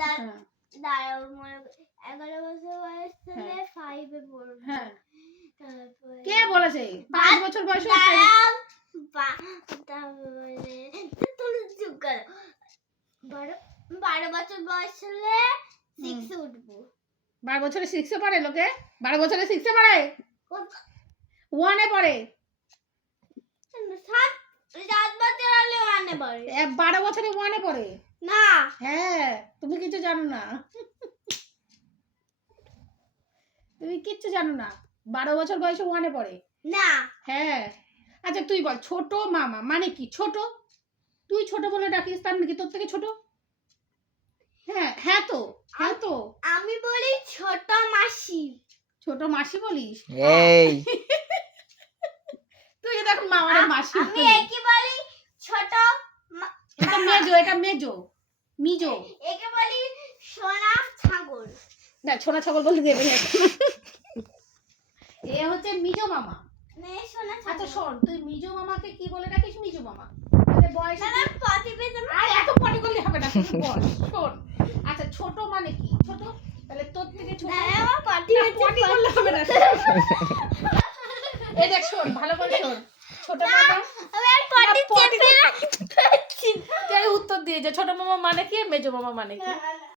হ্যাঁ। দাঁড়াও মনে এগারো বছর বয়স হলে ফাইভে পড়বে। হ্যাঁ। কে বলেছে? পাঁচ বছর বয়সে তারপরে তুমি চুপ করো। বারো বারো বছর বয়স হলে সিক্সে উঠবো। বারো বছরে সিক্সে পড়ে লোকে? বারো বছরে সিক্সে পড়ে? ওয়ানে পড়ে? সাত মানে পড়ে। বারো বছরে ওয়ানে পড়ে? না। হ্যাঁ তুমি কিছু জানো না। তুমি কিচ্ছু জানো না। বারো বছর বয়সে ওয়ানে পড়ে। না। হ্যাঁ। আচ্ছা তুই বল ছোট মামা মানে কি? ছোট? তুই ছোট বলে ডাকিস তার নাকি তোর থেকে ছোট? হ্যাঁ হ্যাঁ তো হ্যাঁ তো। আমি বলি ছোট মাসি। ছোট মাসি বলিস? এই। তুই যদি এখন মামার মাসি আমি বলিস। একে বলি ছোট মা- এটা মেজো এটা মেজো মিজো। একে বলি সোনা ছাগল। না ছোনা ছাগল বলতে দেবে না। এ হচ্ছে মিজো মামা। মেয়ে সোনা আচ্ছা ছাগল। শোন তুই মিজো মামাকে কি বলে ডাকিস? মিজো মামা। তাহলে বয়স না না প্রতিবেদন আর এত পটি করলে হবে না শোন। আচ্ছা ছোট মানে কি? ছোট? তাহলে তোর থেকে ছোট না আমার না, প্রতিবেদন পটি করলে হবে না এই দেখ শোন ভালো করে শোন। ছোট মামা আমি আর পটি পটি চেপে রাখতে পারছি না। তুই আগে উত্তর দিয়ে যে ছোট মামা মানে কি মেজো মামা মানে কি না।